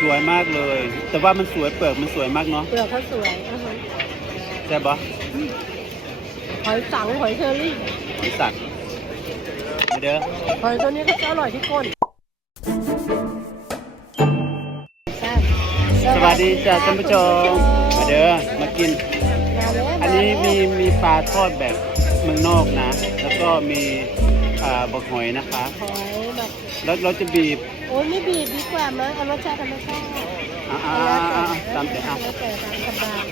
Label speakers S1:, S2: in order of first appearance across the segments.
S1: สวยมากเลย แต่ว่ามันสวยเปลือกมันสวยมากเนาะ
S2: เปลือกเขาสวยอ่าฮะ
S1: ใช่ปะ
S2: หอยสังหอยเชอรี่
S1: พี่สักมาเด้อ
S2: หอยตัวนี้ก็จะอร่อยที่ก้นแซ่บ
S1: สวัสดีจ้าท่านผู้ชมมาเด้อมากิน
S2: มาเลย
S1: อันนี้มีมีปลาทอดแบบเมืองนอกนะ แล้วก็มีอ่าบกหอยนะคะ
S2: หอยแบบ
S1: แล้วเราจะบีบ
S2: โอ้ยไม่บีบดีกว่ามั้งเอารสชาติธรรมชาติ
S1: อ่าอ่าอ่าอ่าตามแต่อะ
S2: แล้วแต่ตามสบาย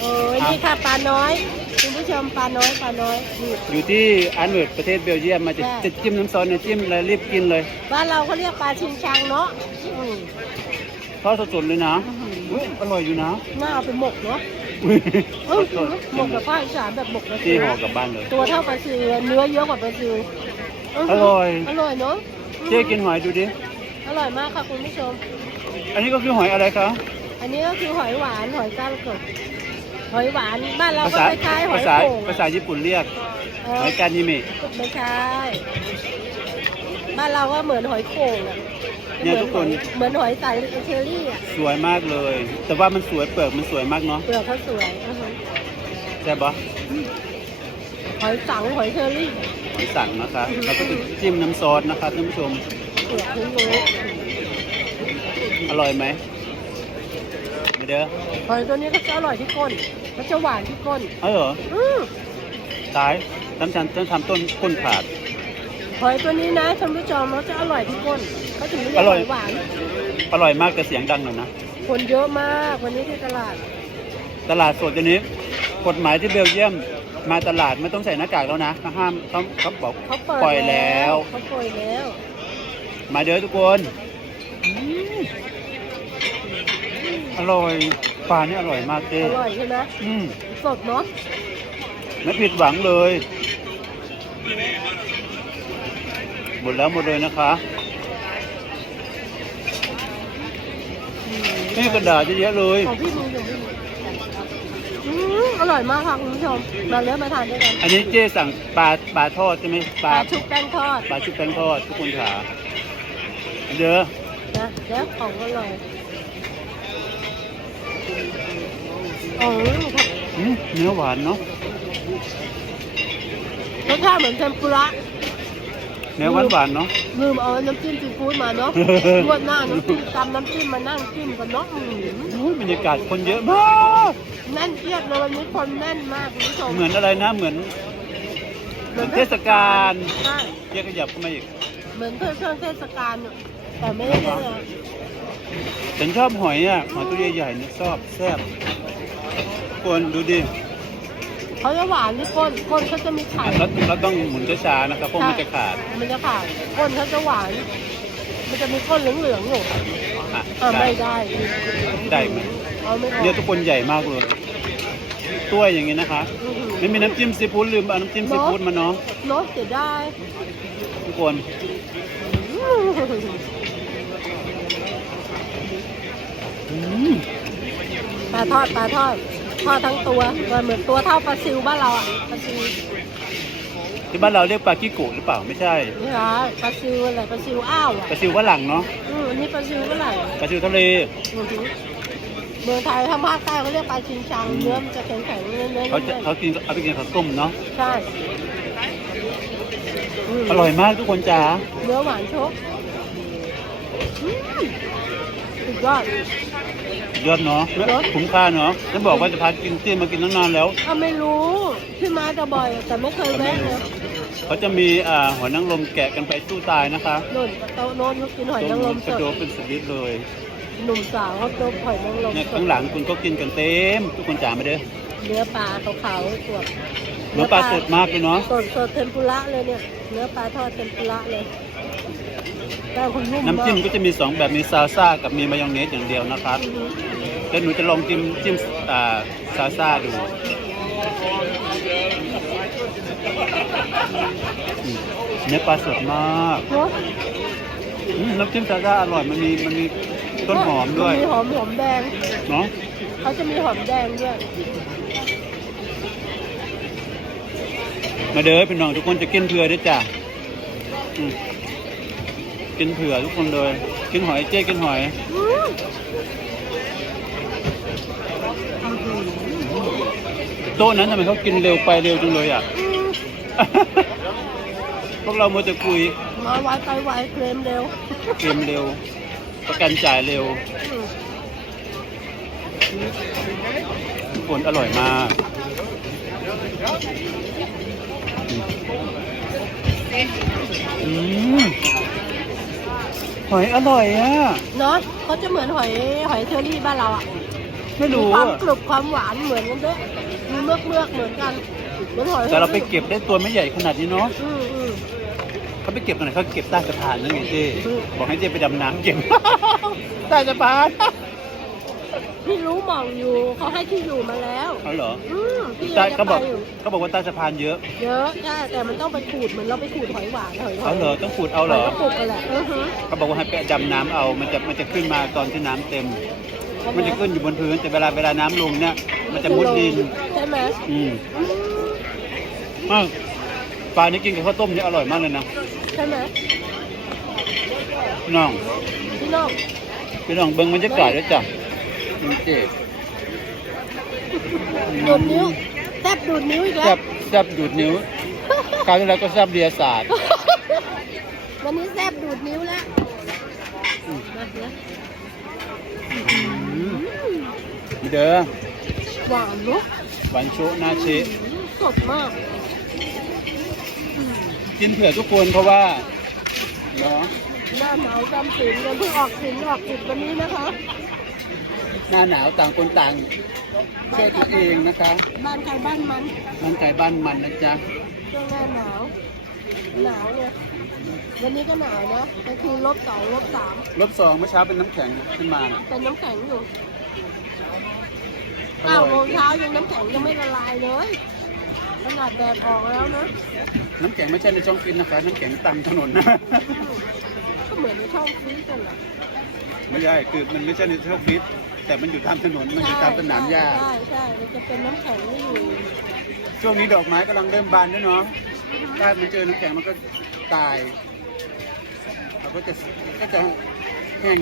S2: โอ้ยนี่ค่ะปลาน้อยคุณผู้ชมปลาน้อยปลาน้อยนี่
S1: อยู่ที่อันเวิร์ดประเทศเบลเยียมมาจะ
S2: ใช่
S1: จะจิ้มน้ำซอสเนี่ยจิ้มเลยรีบกินเลย
S2: บ้านเราเขาเรียกปลาชิงชังเนาะอืม
S1: ทอดสดๆเลยนะอุ๊ยอร่อยอยู่นะ
S2: น่าเอาไปหมกเนาะ
S1: อุ๊ย
S2: เออหมกแบบภาคอีสานแบบหมกนะ
S1: ที่ห่อกลับบ้านเลย
S2: ตัวเท่าปลาซิวเลยเนื้อเยอะกว่าปลาซิว
S1: อร่อย
S2: อร่อยเนาะ
S1: เจ๊กินหอยดูดิ
S2: อ ร่อยมากค่ะคุณผู้ชม
S1: อันนี้ก็คือหอยอะไรคะ
S2: อันนี้ก็คือหอยหวานหอยก้านกบหอยหวานบ้านเรา
S1: ภา
S2: ก็
S1: ษา
S2: คล้ายๆหอ
S1: ภายษา
S2: โข่ง
S1: ภาษาญี่ปุ่นเรียก
S2: เอ
S1: ห
S2: อ
S1: อยการยิเมะ
S2: ไม่ใช่บ้านเราก็เหมือนหอยโข่งอะ
S1: เนี่ยทุกคน
S2: เหมือนหอยสายเชอรี่อะ
S1: สวยมากเลย แต่ว่ามันสวยเปลือกมันสวยมากเนาะ
S2: เปลือกเขาสวยอ่าฮะ
S1: ใช่ปะ
S2: หอยสังหอยเชอรี่
S1: ที่สั่งนะคะแล้วก็จะจิ้มน้ำซอสนะคะท่านผู้ชม
S2: เปลื อกทั้งรู้
S1: อร่อยไหมมาเด้อ
S2: หอยตัวนี้ก็จะอร่อยที่ก้นมันจะหวานที่ก้น
S1: เออเหรอ
S2: อืม
S1: ตายทำฉันต้องทำต้นก้นขาด
S2: หอยตัวนี้นะท่านผู้ชมมันจะอร่อยที่ก้นเขาถึงเรียก
S1: อ
S2: ห
S1: ร่อย
S2: อยหวาน
S1: อร่อยมากแต่เสียงดังหน่อยนะ
S2: คนเยอะมากวันนี้ที่ตลาด
S1: ตลาดสดเดี๋ยวนี้ กฎหมายที่เบลเยียมมาตลาดไม่ต้องใส่หน้ากากแล้วนะเขาห้ามต้องเขาบอก
S2: เขาเปิด
S1: ปล่อยแล้ว
S2: เขาปล่อยแล้ว
S1: มาเด้อทุกคนอร่อยปลานี่อร่อยมากเจ้
S2: อร่อยใช่ไหม
S1: อืม
S2: สดเนาะ
S1: ไม่ผิดหวังเลย หมดแล้วหมดเลยนะคะนี่กระดาษเยอะๆเลย
S2: ของพี่ดูอยู่พี่ดูอืมอร่อยมากค่ะคุณผู้ชม มาเลือกมาทานด้วยกัน
S1: อันนี้เจ๊สั่งปลาปลาทอดใช่ไหมป
S2: ป
S1: ลา
S2: ลาชุบแป้งทอด
S1: ปลาชุบแป้งทอดทุกคนขา เด้อ
S2: นะแล้วของอร่อยอ๋อ
S1: อืมเนื้อหวานเนาะ
S2: รสชาติเหมือนเทมปุระ
S1: เนื้อหวานหวานๆเนาะ
S2: ลืมเอาน้ำจิ้มซีฟู้ดมาเนาะนวดหน้าน้ำจิ้มตำน้ำจิ้มมานั่งจิ้มกันเนาะอื้อหือ
S1: โอ้ยบรรยากาศคนเยอะมาก
S2: แน่นเอียดเลยวันนี้คนแน่นมากคุณผู้ชม
S1: เหมือนอะไรนะเหมือนเหมือนเทศกาล
S2: ใช่
S1: เรียกขยับเข้ามาอีก
S2: เหมือนเพื่อนเพื่อนเทศกาลอะ แต่ไม่ได้เลย
S1: ฉันชอบหอยอะหอยตัวใหญ่ๆเนี่ยชอบแซ่บคนดูดิ
S2: เขาจะหวานที่ก้นก้นเขาจะมีไข่
S1: แล้วเราต้องหมุนช้าๆนะครับเพราะมันจะขาด
S2: มันจะขาดก้นเขาจะหวาน มันจะมีก้นเหลืองๆอยู่
S1: อะ
S2: อ่า
S1: ได้
S2: ไม่ได้
S1: ได้ไหม
S2: เอาไม่ออก
S1: เนี่ยทุกคนใหญ่มากเลยตัวยอย่างงี้นะคะ
S2: อื้อหือ
S1: ไม่มีน้ำจิ้มซีฟู้ดลืมเอาน้ำจิ้มซีฟู้ดมาเนาะ
S2: เนาะเสียดาย
S1: ทุกคน
S2: อื้อหือ
S1: อืม
S2: ปลาทอดปลาทอดทอดทั้งตัวเหมือนตัวเท่าปลาซิวบ้านเราอะปลาซิว
S1: ที่บ้านเราเรียกปลากี้กุหรือเปล่าไม่ใช่
S2: นี่ค่ะปลาซิวอะไรปลาซิวอ้าวอะ
S1: ปลาซิวฝรั่งเนาะ
S2: อืมอันนี้ปลาซิวเท่าไหร่
S1: ปลาซิวทะเล
S2: อื้อหือเมืองไทยถ้าภาคใต้เขาเรียกปลาชิงชังเนื้อมันจะแข็งแข็งๆเนื้อเนื้อ
S1: เขาจะเขากินเอาไปกินข้าวต้มเนาะ
S2: ใช่ม
S1: อร่อยมากทุกคนจ๋า
S2: เนื้อหวานชกอืม สุดยอด
S1: ยอดเนาะ
S2: เนอะ
S1: คุ้มค่าเนาะฉันบอกว่าจะพากินเตี้ยมากินตั้งนานแล้ว
S2: ถ้าไม่รู้พี่มาจะบ่อยแต่ไม่เคยแวะเลย
S1: เขาจะมีอ่าหอยนางรมแกะกันไปสู้ตายนะคะ
S2: โน่นโต๊ะโน้นเขากินหอยนางรม
S1: ก
S2: ส
S1: ระ
S2: ด
S1: โดดเป็นสลิดเลย
S2: หนุ่มสาวเขาโต๊ะหอยนางรม
S1: เนี่ย
S2: ส
S1: ข้าง
S2: ด
S1: หลังคุณก็กินกันเต็ม ทุกคนจ๋ามาเด้อ
S2: เนื้อปลาขาวๆตัว
S1: เนื้อปลาสดมากเลยเนาะ
S2: สดสดเทมปุระเลยเนี่ยเนื้อปลาทอดเทมปุระเลย แป้งคุณนุ่ม
S1: น้ำจิ้มา
S2: ก
S1: ก็จะมีสองแบบมีซาซ่ากับมีมายองเนสอย่างเดียวนะครับ
S2: อือฮึ
S1: เดี๋ยวหนูจะลองจิ้มจิ้มอ่าซาซ่าดูอืมเนื้อปลาสดมาก
S2: เนอะ
S1: อืมน้ำจิ้มซาซ่าอร่อยมันมีมันมีต้นหอมด้วย
S2: นมีหอมหอมแดง
S1: เนาะ
S2: เขาจะมีหอมแดงด้วย
S1: มาเด้อพี่น้องทุกคนจะกินเผื่อด้วยจ้ะอืม กินเผื่อทุกคนเลย กินหอยเจ๊กินหอย
S2: อืม
S1: โต๊ะนั้นทำไมเขากินเร็วไปเร็วจังเลยอะ
S2: อืม
S1: พวกเรามัวแต่คุย
S2: มาไวไปไวเคลมเร็ว
S1: เกมเร็ว ประกันจ่ายเร็ว
S2: อืม
S1: ผลอร่อยมากอืมห อยอร่อยอะ
S2: เนาะเขาจะเหมือนหอยหอยเชอรี่บ้านเราอะ
S1: ไม่
S2: มี
S1: รู้
S2: ความ
S1: อะ
S2: กรุบความหวานเหมือนกันด้วยมีเมือกเมือกๆเหมือนกันเหมือนหอย
S1: แต่เราไปเก็บได้ตัวไม่ใหญ่ขนาดนี้เนาะ
S2: อืมอืม
S1: เขาไปเก็บกันไหนเขาเก็บใต้สะพานนั่นไงเจ๊
S2: อืม
S1: บอกให้เจ๊ไปดำน้ำเก็บใต้สะพาน
S2: พี่รู้หมองอยู่เขาให้ที่อยู่มาแล้ว
S1: เอาเหรอ
S2: อืมพี่
S1: ใต้
S2: ยังจะ
S1: เขา
S2: ไป
S1: บอก
S2: อยู่
S1: เขาบอกว่าใต้สะพานเยอะ
S2: เยอะใช่แต่มันต้องไปขูดเหมือนเราไปขูดหอยหวานหอยหอ
S1: เอา
S2: ย
S1: เหรอต้องขุดเอาเหรอ
S2: หยกระปุกกันแหละอือฮึ
S1: เขาบอกว่าให้ไปดำน้ำเอา มันจะ มันจะขึ้นมาตอนที่น้ำเต็ม
S2: ใช่ไห
S1: มันจะขึ้นอยู่บนพื้น แต่เวลา เวลาน้ำลงเนี่ย มันจะมุดดิน
S2: ใช่ไหม
S1: อืม
S2: อืม
S1: อ้าวปลานี้กินกับข้าวต้มนี่อร่อยมากเลยนะ
S2: ใช่ไหม
S1: พี่น้อง
S2: พี่น้อง
S1: พี่น้องเบิ้งบรรยากาศด้วยจ้ะ นี่เจ๊
S2: ดูดนิ้วแทบดูดนิ้วอีกแล้
S1: แซ่
S2: ว
S1: บแซ่บดูดนิ้วคราวที่แล้วก็แซ่บเรียศาสตร์
S2: วันนี้แทบดูดนิ้วแล้ว
S1: อืม
S2: มาเนี่ย
S1: อืมเด้อ
S2: หวานเนาะ
S1: หวานโชะนาเชะ
S2: สดมากอืม
S1: กินเผื่อทุกคนเพราะว่าเนาะ
S2: หน้าหนาวจำศีลกันเพิ่งออกศีลออกจิตวันนี้นะคะ
S1: ห น้าหนาวต่างคนต่างช่วยตัวเองนะคะ
S2: บ้านใครบ้านมัน
S1: ร่างกายบ้านมันนะจ๊ะ
S2: ช่วงหน้าหนาว หนาวเนี่ยวันนี้ก็หนาวนะก็คือลบสองลบสาม
S1: รอบสองเมื่อเช้าเป็นน้ำแข็งขึ้นมาน่ะ
S2: เป็นน้ำแข็งอยู่
S1: อ
S2: เก้า
S1: ร่
S2: โม
S1: อย
S2: งเช้ายังน้ำแข็งยังไม่ละลายเลยขนาดแดดออกแล้วนะ
S1: น้ำแข็งไม่ใช่ในช่องฟินนะคะน้ำแข็งตามถนนนะ
S2: ก็เหมือนในช่องฟรีซกันแหละ
S1: ไม่ใช่คือมันไม่ใช่ในช่องฟิต แต่มันอยู่ตามถนนมันอยู่ตามสนามหญ้า
S2: ใช่ใช่มันจะเป็นน้ำแข็งที่อยู่
S1: ช่วงนี้ดอกไม้กำลังเริ่มบานด้วยเนาะ ถ้ามันเจอน้ำแข็งมันก็ตาย เราก็จะก็จะแห้ง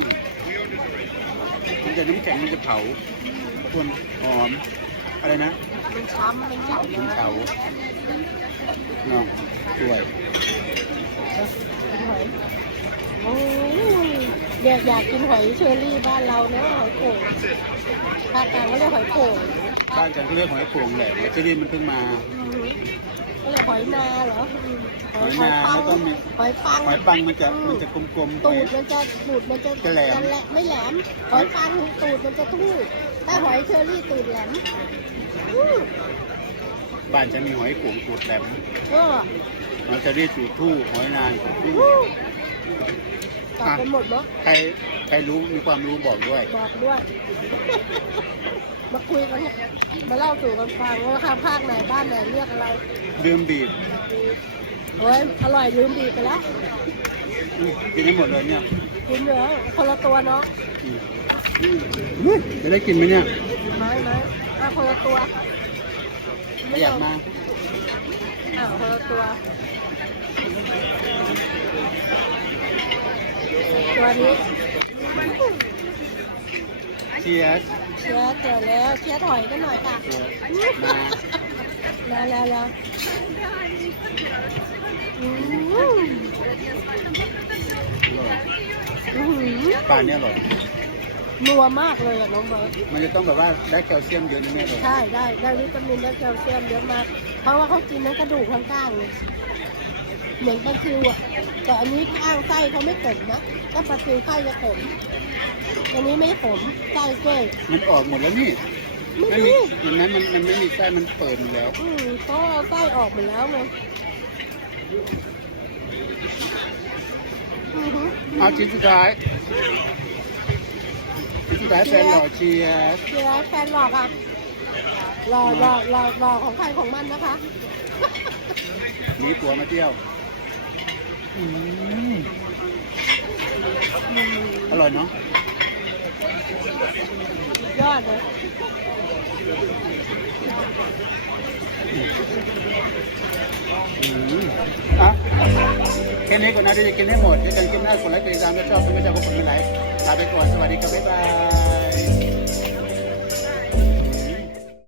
S1: มันจะน้ำแข็งมันจะเผาคนหอม อะไรนะ
S2: มันช้ำมันช้ำ
S1: มัน
S2: นะ
S1: เผาน้องช่วย
S2: หอย โอ้ยอยากอยากกินหอยเชอรี่บ้านเราเนาะหอยโข่งภาคกลางก็เรียกหอยโข่ง
S1: บ้านฉันก็เรียกหอยโข่งแหละแต่ที่นี่มันเพิ่งมา
S2: อือหือก็เรียกหอยนาเหรออืม
S1: หอยนา
S2: ปัง
S1: แล้วก็มี
S2: หอยปัง
S1: หอยปังมันจะมันจะกลมๆห
S2: ตู
S1: อย
S2: ดมันจะตูดมันจะ
S1: จะแหลม
S2: ไม่แหลมหอยปังตูดมันจะทู่ถ้าหอยเชอรี่ตูดแหลมอืม
S1: บ้านฉันมีหอยโข่งตูดแหลม
S2: ก็
S1: เราจะเรียกจูดทู่หอยนางจูดทู่
S2: กลับไปหมดเนาะ
S1: ใครใครรู้มีความรู้บอกด้วย
S2: บอกด้วย มาคุยกันเนี่ยมาเล่าสู่กันฟังว่าค่ะภาคไหนบ้านไหนเรียกอะไร
S1: เดือมบีบ
S2: โอ้ยอร่อยลืมบีบไปแล้ว
S1: อุ๊ยกินได้หมดเลยเนี่ย
S2: กินเหลือคนละตัวเนาะ
S1: อืมอุ๊ยจะได้กินไหมเนี่ย
S2: ไม้ไม้อะคนละตัว
S1: ไม่อยากมา
S2: อะคนละตัว ตัวนี้
S1: เชียร์
S2: เชื้อเจอแล้วเชื้อถอยกันหน่อยค่ะ
S1: มา
S2: แล้วแล้วแล้วอืม
S1: อร่อย
S2: อื้อหือ
S1: ปลาเนี่ยอร่อย
S2: นัวมากเลยอะน้องเบิร์ต
S1: มันจะต้องแบบว่าได้แคลเซียมเยอะนะแม่เลย
S2: ใช่ได้ได้วิตามินได้แคลเซียมเยอะมาก เพราะว่าเขากินทั้งกระดูกทั้งก้างเลย เหมือนปลาซิวอะแต่อันนี้ข้างไส้เขาไม่ขมนะถ้าปลาซิวไส้จะขมอันนี้ไม่ขมไส้เก้ย
S1: มันออกหมดแล้วนี่
S2: ไม่
S1: ไม่
S2: มี
S1: มีมันนั้นมันมันไม่มีไส้มันเปิดหมดแล้ว
S2: อืมก็เอาไส้ออกหมดแล้วไงอือหือ
S1: เอาชิ้นสุดท้ายชิ้นสุดท้ายแฟนหล่อเชียร์
S2: เชื้อแฟนหลอกอะหลอกหลอกหลอกหลอกของใครของมันนะคะ
S1: มีตัวมาเที่ยวอืม
S2: อืม
S1: อร่อยเนาะ
S2: ยอดเลย
S1: อืมอะแค่นี้ก่อนนะเดี๋ยวจะกินให้หมดเดี๋ยวจะกินหน้ากดไลค์กดติดตามถ้าชอบถ้าไม่ชอบก็กดไม่ไลค์ลาไปก่อนสวัสดีครับบ๊ายบาย